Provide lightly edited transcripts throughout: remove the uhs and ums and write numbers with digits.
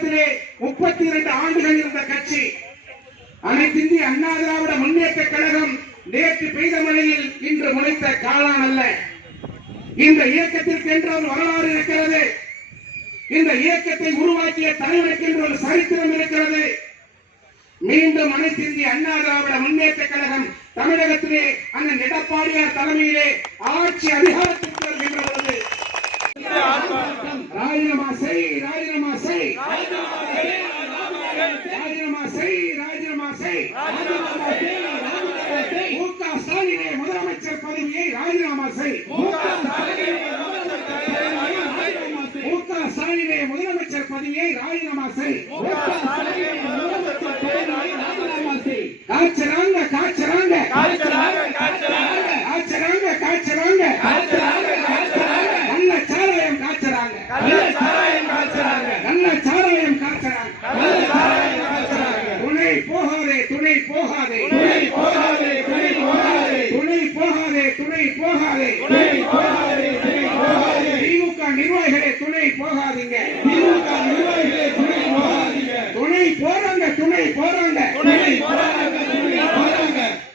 தமிழகத்திலே 32 ஆண்டுகள் இருந்த கட்சி அனைத்து இந்திய அண்ணா திராவிட முன்னேற்ற கழகம் நேற்று பெய்த மழையில் இன்று முளைத்த காளான் அல்ல. இந்த இயக்கத்திற்கு என்ற ஒரு வரலாறு இருக்கிறது. இந்த இயக்கத்தை உருவாக்கிய தலைவருக்கு என்ற ஒரு சரித்திரம் இருக்கிறது. மீண்டும் அனைத்து இந்திய அண்ணா திராவிட முன்னேற்ற கழகம் தமிழகத்திலே அண்ணன் எடப்பாடியார் தலைமையிலே ஆட்சி அதிகாரத்திற்கு வருகின்ற பொழுது ராஜினாமா செய், ராஜினாமா செய், ராஜினாமா செய், ராஜினாமா செய். மு.க. ஸ்டாலினே முதலமைச்சர் பதவியை ராஜினாமா செய். மு.க. ஸ்டாலினே முதலமைச்சர் பதவியை ராஜினாமா செய். காய்ச்சறாங்க காய்ச்சறாங்க காய்ச்சறாங்க காய்ச்சறாங்க நல்ல சாராயம் காய்ச்சறாங்க நல்ல சாராயம் காய்ச்சறாங்க. துணை போகாதே துணை போகாதே துணை போகாதே துணை போகாதே துணை போகாதே துணை போகாதே துணை போகாதே துணை போகாதே. திமுக நிர்வாகிகளே துணை போகாதீங்க. திமுக நிர்வாகிகளே துணை போகாதீங்க. துணை போறாங்க துணை போறாங்க துணை போறாங்க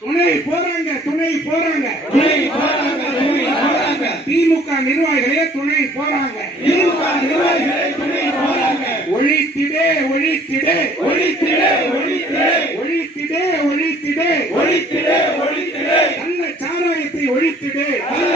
துணை போறாங்க துணை போறாங்க துணை போறாங்க துணை போறாங்க துணை போறாங்க. திமுக நிர்வாகிகளே துணை போறாங்க. திமுக நிர்வாகிகளே துணை போறாங்க. ஒழித்திடே ஒழித்திடே ஒழித்திடே ஒழித்திடே ஒழித்திடே ஒழித்திடே ஒழித்திடே ஒழித்திடே நல்ல சாராயத்தை ஒழித்திடே நல்ல